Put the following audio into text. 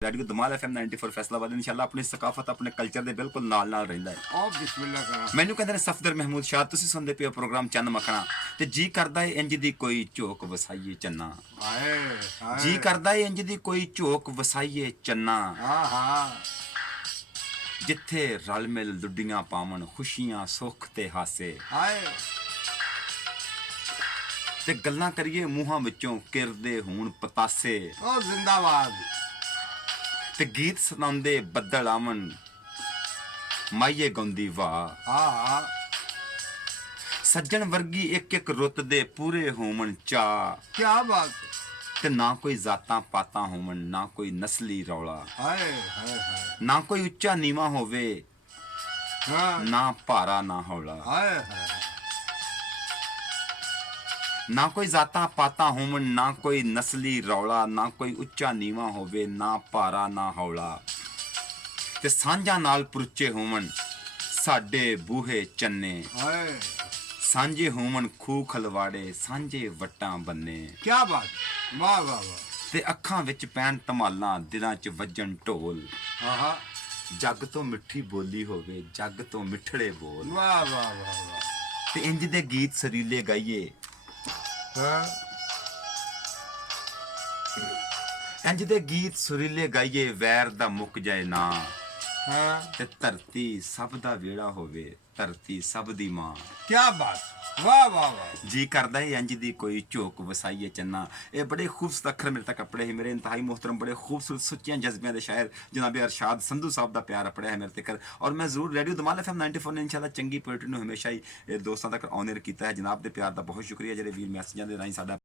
Radio धमाल FM 94 Faisalabad इंशाल्लाह अपनी सकाफत अपने कल्चर ਦੇ ਬਿਲਕੁਲ ਨਾਲ ਰਹਿੰਦਾ ਹੈ। ਉਹ ਬਿਸਮਿਲ੍ਲਾ ਕਰਾਂ। ਮੈਨੂੰ ਕਹਿੰਦੇ ਨੇ ਸਫਦਰ ਮਹਿਮੂਦ ਸ਼ਾਹ, ਤੁਸੀਂ ਸੁਣਦੇ ਪਿਓ ਪ੍ਰੋਗਰਾਮ ਚੰਨ ਮੱਖਣਾ ਤੇ ਜੀ ਕਰਦਾ ਏ ਇੰਜ ਦੀ ਕੋਈ ਝੋਕ ਵਸਾਈਏ ਚੰਨਾ। ਹਾਏ ਹਾਏ ਜੀ ਕਰਦਾ ਏ ਇੰਜ ਦੀ ਕੋਈ ਝੋਕ ਵਸਾਈਏ ਚੰਨਾ। ਹਾਂ ਹਾਂ ਜਿੱਥੇ ਰਲ ਮਿਲ ਲੁੱਡੀਆਂ ਪਾਵਣ ਖੁਸ਼ੀਆਂ ਸੁੱਖ ਤੇ ਹਾਸੇ ਹਾਏ ਤੇ ਗੱਲਾਂ ਕਰੀਏ ਮੂੰਹਾਂ ਵਿੱਚੋਂ ਕਿਰਦੇ ਹੋਣ ਪਤਾਸੇ ਉਹ ਜ਼ਿੰਦਾਬਾਦ। ਤੇ ਗੀਤ ਸੁਣਾਉਂਦੇ ਬੱਦਲ ਆਵਣ ਮਾਈਏ ਗਾਉਂਦੀ ਵਾਹ। ਹਾਂ ਹਾਂ ਸੱਜਣ ਵਰਗੀ ਇੱਕ ਇੱਕ ਰੁੱਤ ਦੇ ਪੂਰੇ ਹੋਵਣ ਚਾਅ ਕੀ ਬਾਤ। ਤੇ ਨਾ ਕੋਈ ਜ਼ਾਤਾਂ ਪਾਤਾਂ ਹੋਵਣ ਨਾ ਕੋਈ ਨਸਲੀ ਰੌਲਾ ਹਾਏ ਹਾਏ ਹਾਏ ਨਾ ਕੋਈ ਉੱਚਾ ਨੀਵਾਂ ਹੋਵੇ ਹਾਂ ਨਾ ਭਾਰਾ ਨਾ ਹੌਲਾ ਹਾਏ ਹਾਏ ਨਾ ਕੋਈ ਜ਼ਾਤਾਂ ਪਾਤਾਂ ਹੋਵਣ ਨਾ ਕੋਈ ਨਸਲੀ ਰੌਲਾ ਨਾ ਕੋਈ ਉੱਚਾ ਨੀਵਾਂ ਹੋਵੇ ਨਾ ਭਾਰਾ ਨਾ ਹੌਲਾ ਤੇ ਸਾਂਝਾਂ ਨਾਲ ਪੁਰਚੇ ਹੋਵਣ ਸਾਡੇ ਬੂਹੇ ਚੰਨੇ ਹਾਏ ਸਾਂਝੇ ਹੋਵਣ ਖੂਹ ਖਲਵਾੜੇ ਸਾਂਝੇ ਵੱਟਾਂ ਬੰਨੇ ਕੀ ਬਾਤ। ਵਾਹ ਵਾਹ ਵਾਹ। ਤੇ ਅੱਖਾਂ ਵਿੱਚ ਪੈਣ ਧਮਾਲਾਂ ਦਿਲਾਂ 'ਚ ਵੱਜਣ ਢੋਲ ਹਾਂ ਹਾਂ ਜੱਗ ਤੋਂ ਮਿੱਠੀ ਬੋਲੀ ਹੋਵੇ ਜੱਗ ਤੋਂ ਮਿੱਠੜੇ ਬੋਲ ਵਾਹ ਵਾਹ ਵਾਹ ਵਾਹ। ਤੇ ਇੰਜ ਦੇ ਗੀਤ ਸਰੀਲੇ ਗਾਈਏ ਹਾਂ ਇੰਜ ਦੇ ਗੀਤ ਸੁਰੀਲੇ ਗਾਈਏ ਵੈਰ ਦਾ ਮੁੱਕ ਜਾਏ ਨਾ ਹਾਂ ਤੇ ਧਰਤੀ ਸਭ ਦਾ ਵਿਹੜਾ ਹੋਵੇ ਧਰਤੀ ਸਭ ਦੀ ਮਾਂ। ਕੀ ਬਾਤ। ਵਾਹ ਵਾਹ ਵਾਹ। ਜੀ ਕਰਦਾ ਹੈ ਇੰਜ ਦੀ ਕੋਈ ਝੋਕ ਵਸਾਈਏ ਚੰਨਾ। ਇਹ ਬੜੇ ਖੂਬਸੂਰਤ ਅੱਖਰ ਮੇਰੇ ਤੱਕ ਪੜੇ ਹੈ ਮੇਰੇ ਇੰਤਹਾਈ मोहतरम बड़े खूबसूरत सुच्चियां जज्बियां ਦੇ ਸ਼ਾਇਰ जनाब अरशाद संधू साहब ਦਾ ਪਿਆਰ ਪੜਿਆ ਹੈ ਮੇਰੇ ਤੱਕ ਔਰ ਮੈਂ ਜ਼ਰੂਰ ਰੇਡੀਓ ਧਮਾਲ FM 94 ਨੇ ਇਨਸ਼ਾਅੱਲਾ ਚੰਗੀ ਪੋਇਟਰੀ ਨੂੰ ਹਮੇਸ਼ਾ ਹੀ ਦੋਸਤਾਂ ਤੱਕ ਆਨਰ ਕੀਤਾ ਹੈ। ਜਨਾਬ ਦੇ ਪਿਆਰ ਦਾ ਬਹੁਤ ਸ਼ੁਕਰੀਆ ਜਿਹੜੇ ਵੀਰ ਮੈਸੇਜਾਂ ਦੇ ਰਾਹੀਂ ਸਾਡਾ